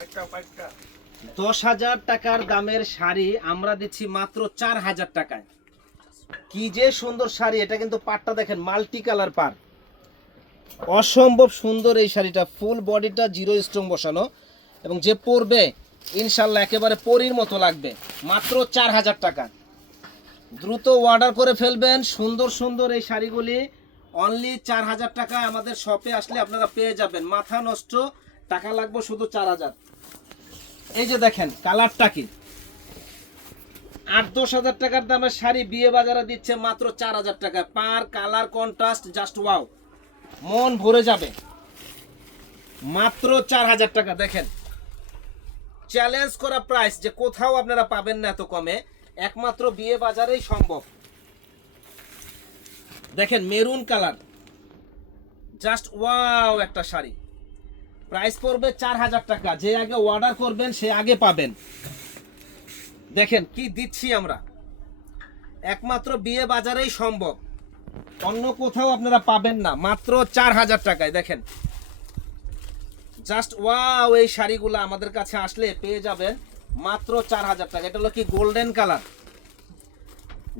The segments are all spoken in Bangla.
10,000 টাকার দামের শাড়ি আমরা দিচ্ছি মাত্র 4,000 টাকায়। কি যে সুন্দর শাড়ি, এটা কিন্তু পাটটা দেখেন মাল্টি কালার পার, অসম্ভব সুন্দর এই শাড়িটা। ফুল বডিটা জিরো স্টোন বসানো এবং যে পরবে ইনশাল্লাহ একেবারে পরীর মতো লাগবে। মাত্র 4,000 টাকা। দ্রুত অর্ডার করে ফেলবেন। সুন্দর সুন্দর এই শাড়িগুলি অনলি 4,000 টাকা আমাদের শপে আসলে আপনারা পেয়ে যাবেন। মাথা নষ্ট টাকা লাগবে শুধু 4,000। এই যে দেখেন কালারটা কি, 8-10 হাজার টাকার দামের শাড়ি বিয়ে বাজারে দিচ্ছে মাত্র 4,000 টাকা। Per colour contrast just wow, মন ভরে যাবে। মাত্র 4,000 টাকা। দেখেন চ্যালেঞ্জ করা প্রাইস, যে কোথাও আপনারা পাবেন না এত কমে, একমাত্র বিয়ে বাজারেই সম্ভব। দেখেন মেরুন কালার, জাস্ট ওয়াও একটা শাড়ি। প্রাইস পড়বে 4,000 টাকা। যে আগে অর্ডার করবেন সে আগে পাবেন। দেখেন কি দিচ্ছি আমরা, একমাত্র বিয়ে বাজারেই সম্ভব, অন্য কোথাও আপনারা পাবেন না। মাত্র 4,000 টাকায়। দেখেন জাস্ট ওয়াও, এই শাড়িগুলো আমাদের কাছে আসলে পেয়ে যাবেন মাত্র 4,000 টাকা। এটা হলো কি গোল্ডেন কালার,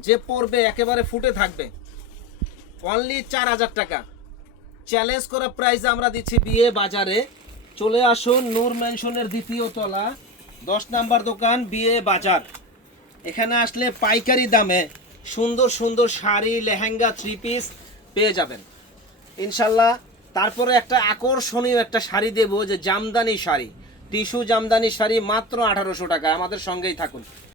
যে পরবে একেবারে ফুটে থাকবে। অনলি 4,000 টাকা। চ্যালেঞ্জ করা প্রাইস আমরা দিচ্ছি বিয়ে বাজারে। চলে আসুন নূর ম্যানশনের দ্বিতীয় তলা 10 নাম্বার দোকান বিয়ে বাজার। এখানে আসলে পাইকারি দামে সুন্দর সুন্দর শাড়ি, লেহেঙ্গা, 3 পিস পেয়ে যাবেন ইনশাল্লাহ। তারপরে একটা আকর্ষণীয় একটা শাড়ি দেবো, যে জামদানি শাড়ি, টিস্যু জামদানি শাড়ি মাত্র 1,800 টাকা। আমাদের সঙ্গেই থাকুন।